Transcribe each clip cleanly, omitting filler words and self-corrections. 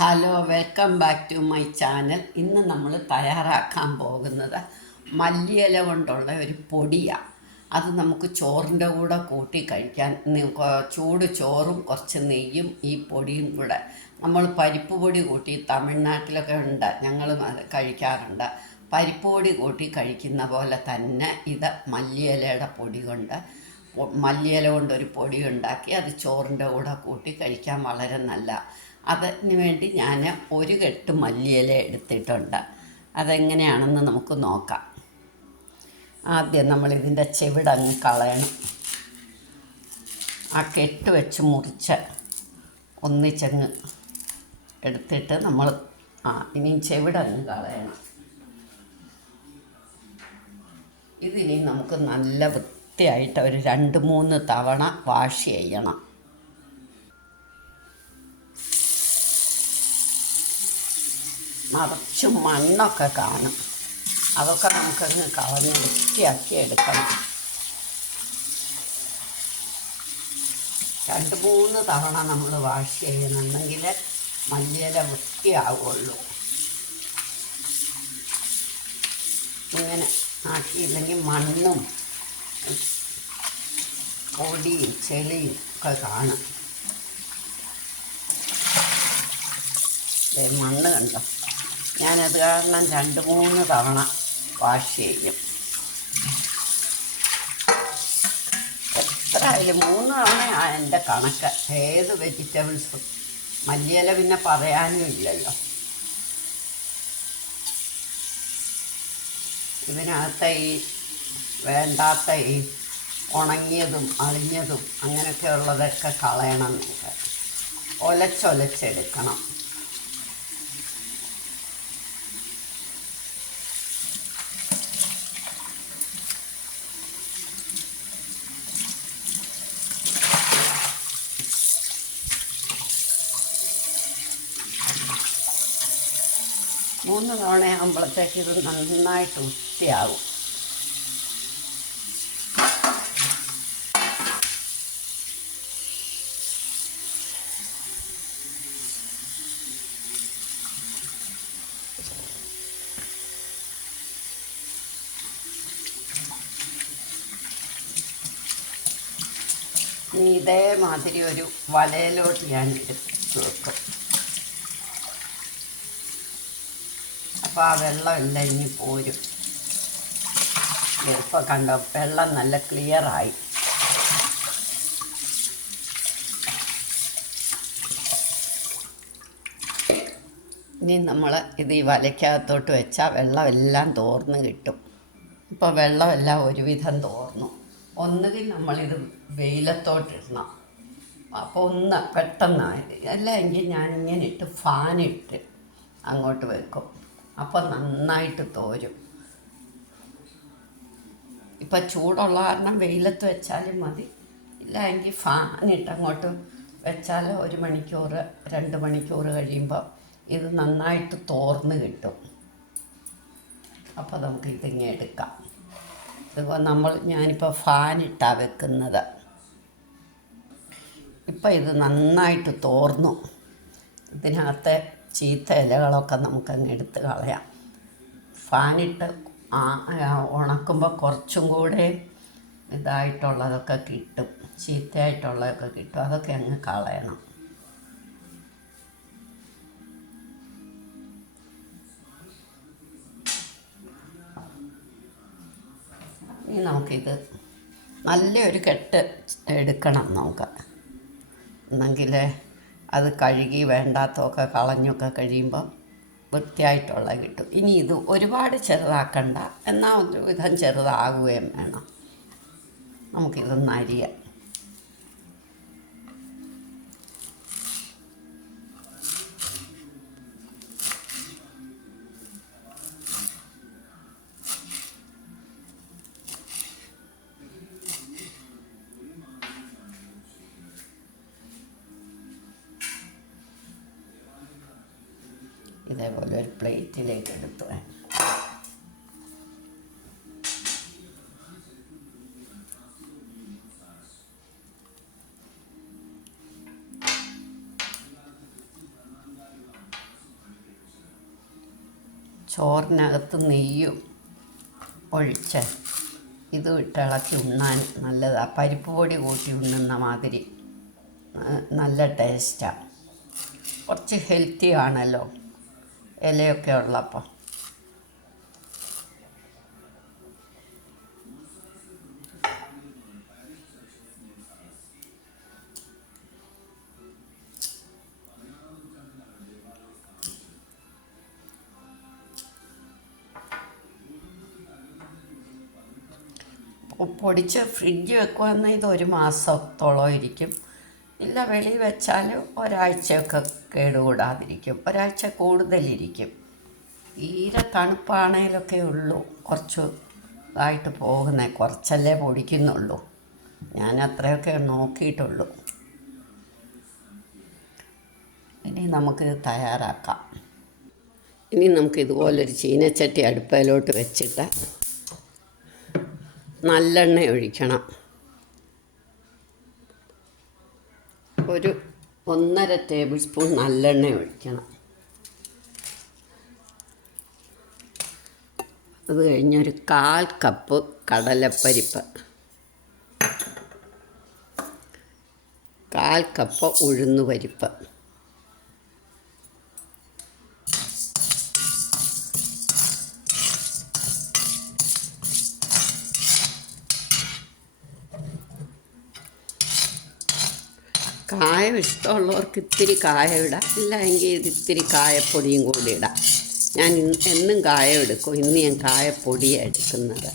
Hello, welcome back to my channel. ഇന്ന് നമ്മൾ തയ്യാറാക്കാൻ പോകുന്നത് മല്ലിയില കൊണ്ടുള്ള ഒരു പൊടിയാണ്. അത് നമുക്ക് ചോറിൻ്റെ കൂടെ കൂട്ടി കഴിക്കാൻ. ചൂട് ചോറും കുറച്ച് നെയ്യും ഈ പൊടിയും കൂടെ നമ്മൾ പരിപ്പ് പൊടി കൂട്ടി തമിഴ്നാട്ടിലൊക്കെ ഉണ്ട്, ഞങ്ങളും അത് കഴിക്കാറുണ്ട്. പരിപ്പ് പൊടി കൂട്ടി കഴിക്കുന്ന പോലെ തന്നെ ഇത് മല്ലിയില കൊണ്ടൊരു പൊടി ഉണ്ടാക്കി അത് ചോറിൻ്റെ കൂടെ കൂട്ടി കഴിക്കാൻ വളരെ നല്ല. അതിന് വേണ്ടി ഞാൻ ഒരു കെട്ട് മല്ലിയില എടുത്തിട്ടുണ്ട്. അതെങ്ങനെയാണെന്ന് നമുക്ക് നോക്കാം. ആദ്യം നമ്മളിതിൻ്റെ ചെവിടങ്ങ് കളയണം. ആ കെട്ട് വെച്ച് മുറിച്ച് ഒന്നിച്ചങ്ങ് എടുത്തിട്ട് നമ്മൾ ഇനി ചെവിടങ്ങ് കളയണം. ഇതിനി നമുക്ക് നല്ല വൃത്തിയായിട്ട് ഒരു 2-3 തവണ വാഷ് ചെയ്യണം. നിറച്ച് മണ്ണൊക്കെ കാണും, അതൊക്കെ നമുക്കങ്ങ് കളഞ്ഞ് വൃത്തിയാക്കി എടുക്കണം. 2-3 തവണ നമ്മൾ വാഷ് ചെയ്യണമെങ്കിൽ മല്ലിയില വൃത്തിയാവുള്ളൂ. ഇങ്ങനെ ആക്കിയില്ലെങ്കിൽ മണ്ണും പൊടിയും ചെളിയും ഒക്കെ കാണും. മണ്ണ് കണ്ടോ, ഞാനത് കാരണം 2-3 തവണ വാഷ് ചെയ്യും. എത്രയായാലും 3 തവണയാണ് എൻ്റെ കണക്ക്. ഏത് വെജിറ്റബിൾസും, മല്ലിയില പിന്നെ പറയാനും ഇല്ലല്ലോ. ഇതിനകത്ത് വേണ്ടാത്ത ഉണങ്ങിയതും അളിഞ്ഞതും അങ്ങനെയൊക്കെ ഉള്ളതൊക്കെ കളയണം. നമുക്ക് ഒലച്ചൊലച്ചെടുക്കണം. മൂന്ന് തവണയാകുമ്പോഴത്തേക്ക് ഇത് നന്നായിട്ട് വൃത്തിയാവും. ഇനി ഇതേമാതിരി ഒരു വലയിലോട്ട് ഞാൻ എടുത്ത് വെക്കും. അപ്പോൾ ആ വെള്ളമെല്ലാം ഇനി പോരും. ഇപ്പോൾ കണ്ടോ, വെള്ളം നല്ല ക്ലിയറായി. ഇനി നമ്മൾ ഇത് ഈ വലയ്ക്കകത്തോട്ട് വെച്ചാൽ വെള്ളമെല്ലാം തോർന്ന് കിട്ടും. ഇപ്പോൾ വെള്ളമെല്ലാം ഒരുവിധം തോർന്നു. ഒന്നുകിൽ നമ്മളിത് വെയിലത്തോട്ടിടണം, അപ്പോൾ ഒന്ന് പെട്ടെന്നായത്. അല്ലെങ്കിൽ ഞാനിങ്ങനെ ഇട്ട് ഫാനിട്ട് അങ്ങോട്ട് വെക്കും, അപ്പോൾ നന്നായിട്ട് തോരും. ഇപ്പം ചൂടുള്ള കാരണം വെയിലത്ത് വെച്ചാലും മതി, ഇല്ലെങ്കിൽ ഫാനിട്ട് അങ്ങോട്ട് വെച്ചാൽ 1 മണിക്കൂർ 2 മണിക്കൂർ കഴിയുമ്പോൾ ഇത് നന്നായിട്ട് തോർന്ന് കിട്ടും. അപ്പോൾ നമുക്ക് ഇതിങ്ങനെ എടുക്കാം. ഇതിപ്പോൾ ഞാനിപ്പോൾ ഫാനിട്ടാണ് വെക്കുന്നത്. ഇപ്പം ഇത് നന്നായിട്ട് തോർന്നു. ഇതിനകത്തെ ചീത്ത ഇലകളൊക്കെ നമുക്കങ്ങ് എടുത്ത് കളയാം. ഫാനിട്ട് ഉണക്കുമ്പോൾ കുറച്ചും കൂടെ ഇതായിട്ടുള്ളതൊക്കെ കിട്ടും, ചീത്തയായിട്ടുള്ളതൊക്കെ കിട്ടും. അതൊക്കെ അങ്ങ് കളയണം. ഇനി നമുക്കിത് നല്ലൊരു കെട്ട് എടുക്കണം നമുക്ക്, എന്നെങ്കിൽ അത് കഴുകി വേണ്ടാത്തതൊക്കെ കളഞ്ഞൊക്കെ കഴിയുമ്പം വൃത്തിയായിട്ടുള്ള കിട്ടും. ഇനി ഇത് ഒരുപാട് ചെറുതാക്കണ്ട, എന്നാൽ ഒരു വിധം ചെറുതാകുകയും വേണം. നമുക്കിതൊന്ന് അരിയാം. ഇതേപോലെ ഒരു പ്ലേറ്റിലേക്ക് എടുത്തു വേണം. ചോറിനകത്ത് നെയ്യും ഒഴിച്ച് ഇത് ഇട്ടിളക്കി ഉണ്ണാൻ നല്ലതാണ്. പരിപ്പ് പൊടി കൂട്ടി ഉണ്ണുന്ന മാതിരി നല്ല ടേസ്റ്റാണ്. കുറച്ച് ഹെൽത്തി ആണല്ലോ ഇലയൊക്കെ ഉള്ളപ്പോൾ. പൊടിച്ച് ഫ്രിഡ്ജ് വെക്കുകയെന്നാൽ ഇത് 1 മാസത്തോളം ഇരിക്കും. ഇല്ല വെളിയിൽ വെച്ചാൽ ഒരാഴ്ചയൊക്കെ കേടുകൂടാതിരിക്കും, ഒരാഴ്ച കൂടുതലിരിക്കും. തീരെ തണുപ്പാണേലൊക്കെ ഉള്ളൂ കുറച്ച് ഇതായിട്ട് പോകുന്നത്, കുറച്ചല്ലേ പൊടിക്കുന്നുള്ളൂ. ഞാൻ അത്രയൊക്കെ നോക്കിയിട്ടുള്ളൂ. ഇനി നമുക്കിത് തയ്യാറാക്കാം. ഇനി നമുക്കിതുപോലൊരു ചീനച്ചട്ടി അടുപ്പയിലോട്ട് വെച്ചിട്ട് നല്ലെണ്ണ ഒഴിക്കണം. ഒരു 1.5 ടേബിൾ സ്പൂൺ നല്ലെണ്ണ ഒഴിക്കണം. അത് കഴിഞ്ഞൊരു 1/4 കപ്പ് കടലപ്പരിപ്പ്, 1/4 കപ്പ് ഉഴുന്നുപരിപ്പ്, കായം ഇഷ്ടമുള്ളവർക്ക് ഇത്തിരി കായം ഇടാം, ഇല്ല എങ്കിൽ ഇത്തിരി കായപ്പൊടിയും കൂടി ഇടാം. ഞാൻ എന്നും കായം എടുക്കും, ഇന്ന് ഞാൻ കായപ്പൊടിയാണ് എടുക്കുന്നത്.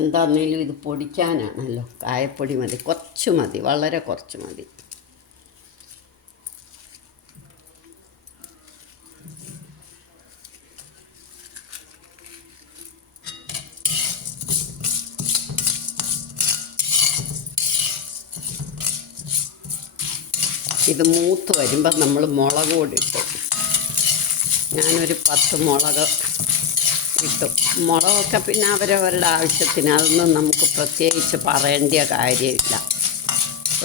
എന്താണെങ്കിലും ഇത് പൊടിക്കാനാണല്ലോ, കായപ്പൊടി മതി, കുറച്ച് മതി, വളരെ കുറച്ച് മതി. ഇത് മൂത്ത് വരുമ്പോൾ നമ്മൾ മുളക് പൊടി ഇട്ടു. ഞാനൊരു 10 മുളക് ഇട്ടു. മുളകൊക്കെ പിന്നെ അവരവരുടെ ആവശ്യത്തിന്, അതൊന്നും നമുക്ക് പ്രത്യേകിച്ച് പറയേണ്ട കാര്യമില്ല.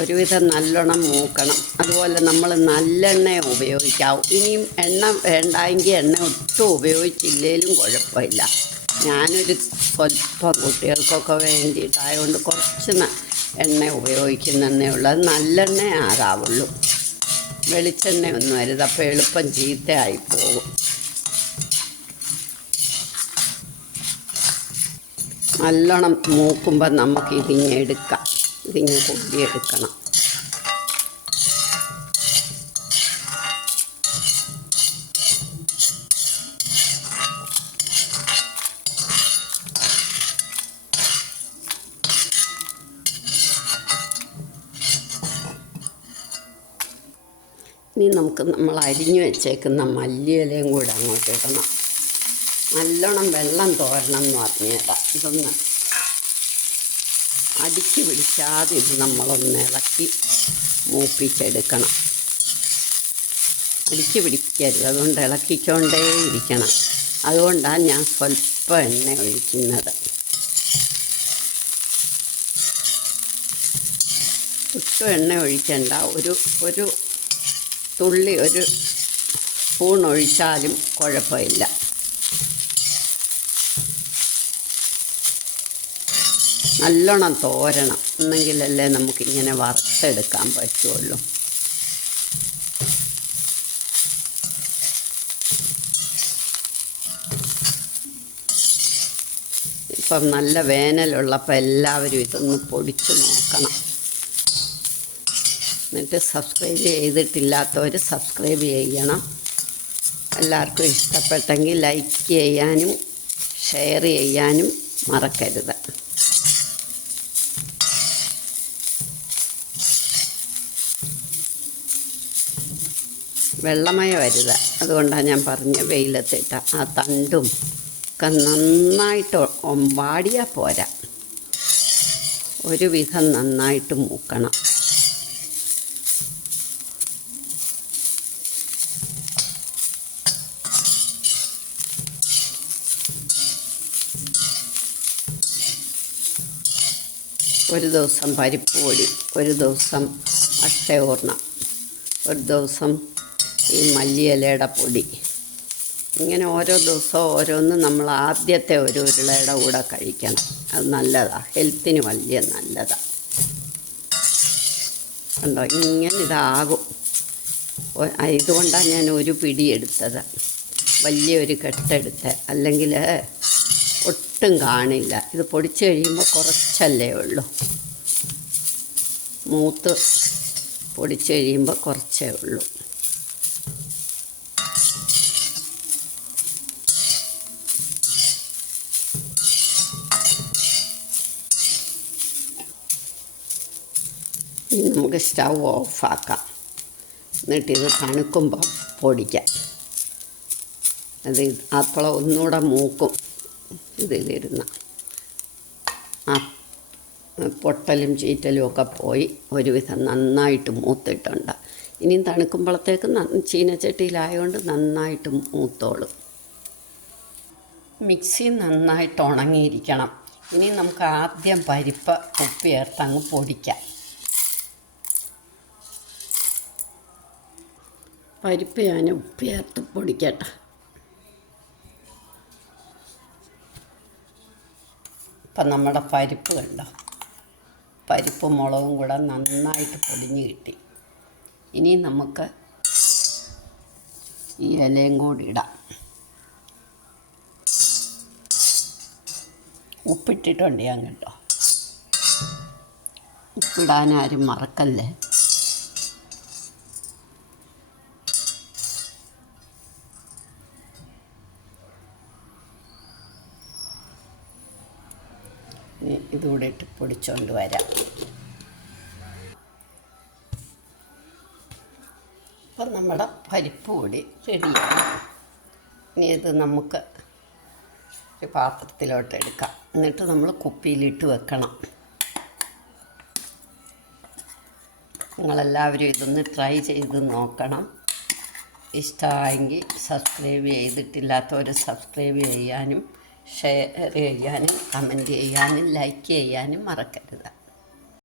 ഒരുവിധം നല്ലോണം മൂക്കണം. അതുപോലെ നമ്മൾ നല്ലെണ്ണ ഉപയോഗിക്കാവൂ. ഇനിയും എണ്ണ വേണ്ടെങ്കിൽ എണ്ണ ഒട്ടും ഉപയോഗിച്ചില്ലേലും കുഴപ്പമില്ല. ഞാനൊരു സ്വല്പം കുട്ടികൾക്കൊക്കെ വേണ്ടിയിട്ടായതുകൊണ്ട് കുറച്ച് എണ്ണ ഉപയോഗിക്കുന്നതേ ഉള്ളൂ. അത് നല്ലെണ്ണ ആകാവുള്ളൂ, വെളിച്ചെണ്ണയൊന്നും അരുത്, അപ്പോൾ എളുപ്പം ചീത്തയായി പോകും. നല്ലോണം മൂക്കുമ്പോൾ നമുക്ക് ഇതിങ്ങെടുക്കാം, ഇതിങ്ങ് കൊണ്ടിയെടുക്കണം. ഇനി നമുക്ക് നമ്മൾ അരിഞ്ഞു വെച്ചേക്കുന്ന മല്ലിയിലയും കൂടെ അങ്ങോട്ട് ഇടണം. നല്ലോണം വെള്ളം തോരണം എന്ന് പറഞ്ഞേക്കാം. ഇതൊന്ന് അടിച്ചു പിടിക്കാതെ ഇത് നമ്മളൊന്ന് ഇളക്കി മൂപ്പിച്ചെടുക്കണം. അടിച്ചു പിടിക്കരുത്, അതുകൊണ്ട് ഇളക്കിക്കൊണ്ടേ ഇരിക്കണം. അതുകൊണ്ടാണ് ഞാൻ സ്വല്പം എണ്ണ ഒഴിക്കുന്നത്. ഒട്ടും എണ്ണ ഒഴിക്കേണ്ട, ഒരു തുള്ളി, ഒരു സ്പൂൺ ഒഴിച്ചാലും കുഴപ്പമില്ല. നല്ലോണം തോരണം, എന്നെങ്കിലല്ലേ നമുക്കിങ്ങനെ വറുത്തെടുക്കാൻ പറ്റുള്ളൂ. ഇപ്പം നല്ല വേനലുള്ളപ്പോൾ എല്ലാവരും ഇതൊന്ന് പൊടിച്ച് നോക്കണം. എന്നിട്ട് സബ്സ്ക്രൈബ് ചെയ്തിട്ടില്ലാത്തവർ സബ്സ്ക്രൈബ് ചെയ്യണം. എല്ലാവർക്കും ഇഷ്ടപ്പെട്ടെങ്കിൽ ലൈക്ക് ചെയ്യാനും ഷെയർ ചെയ്യാനും മറക്കരുത്. വെള്ളമയ വരുത്, അതുകൊണ്ടാണ് ഞാൻ പറഞ്ഞ വെയിലത്തിട്ട ആ തണ്ടും ഒക്കെ നന്നായിട്ട് വാടിയാൽ പോരാ, ഒരുവിധം നന്നായിട്ട് മൂക്കണം. ഒരു ദിവസം പരിപ്പ് പൊടി, ഒരു ദിവസം അക്ഷയൂർണം, ഒരു ദിവസം ഈ മല്ലിയിലയുടെ പൊടി, ഇങ്ങനെ ഓരോ ദിവസവും ഓരോന്ന് നമ്മൾ ആദ്യത്തെ ഒരു ഉരുളയുടെ കൂടെ കഴിക്കണം. അത് നല്ലതാണ്, ഹെൽത്തിന് വലിയ നല്ലതാണ്. കണ്ടോ, ഇങ്ങനെ ഇതാകും. ഇതുകൊണ്ടാണ് ഞാൻ ഒരു പിടി എടുത്തത്, വലിയൊരു കെട്ടെടുത്ത്. അല്ലെങ്കിൽ ഒട്ടും കാണില്ല. ഇത് പൊടിച്ച് കഴിയുമ്പോൾ കുറച്ചല്ലേ ഉള്ളൂ, മൂത്ത് പൊടിച്ച് കഴിയുമ്പോൾ കുറച്ചേ ഉള്ളൂ. ഇനി നമുക്ക് സ്റ്റൗ ഓഫാക്കാം. എന്നിട്ടിത് തണുക്കുമ്പോൾ പൊടിക്കാം. അത് അപ്പോൾ ഒന്നുകൂടെ മൂക്കും. ഇതിലിരുന്ന് ആ പൊട്ടലും ചീറ്റലും ഒക്കെ പോയി ഒരുവിധം നന്നായിട്ട് മൂത്തിട്ടുണ്ട്. ഇനിയും തണുക്കുമ്പോഴത്തേക്ക് ചീനച്ചട്ടിയിലായതുകൊണ്ട് നന്നായിട്ട് മൂത്തോളും. മിക്സി നന്നായിട്ട് ഉണങ്ങിയിരിക്കണം. ഇനി നമുക്ക് ആദ്യം പരിപ്പ് ഉപ്പിയേർത്ത് അങ്ങ് പൊടിക്കാം. പരിപ്പ് ഞാൻ ഉപ്പിയേർത്ത് പൊടിക്കട്ടെ. ഇപ്പം നമ്മുടെ പരിപ്പ് കണ്ടോ, പരിപ്പും മുളകും കൂടെ നന്നായിട്ട് പൊടിഞ്ഞ് കിട്ടി. ഇനി നമുക്ക് ഈ ഇലയും കൂടി ഇടാം. ഉപ്പിട്ടിട്ടുണ്ട് ഞാൻ കേട്ടോ, ഉപ്പിടാനാരും മറക്കല്ലേ. ഇതുകൂടെ ഇട്ട് പൊടിച്ചുകൊണ്ട് വരാം. അപ്പം നമ്മുടെ പരിപ്പ് പൊടി റെഡിയാണ്. ഇനി ഇത് നമുക്ക് ഒരു പാത്രത്തിലോട്ട് എടുക്കാം. എന്നിട്ട് നമ്മൾ കുപ്പിയിലിട്ട് വെക്കണം. നിങ്ങളെല്ലാവരും ഇതൊന്ന് ട്രൈ ചെയ്ത് നോക്കണം. ഇഷ്ടമായെങ്കിൽ സബ്സ്ക്രൈബ് ചെയ്തിട്ടില്ലാത്തവർ സബ്സ്ക്രൈബ് ചെയ്യാനും ഷെയർ ചെയ്യാനും കമൻറ്റ് ചെയ്യാനും ലൈക്ക് ചെയ്യാനും മറക്കരുത്.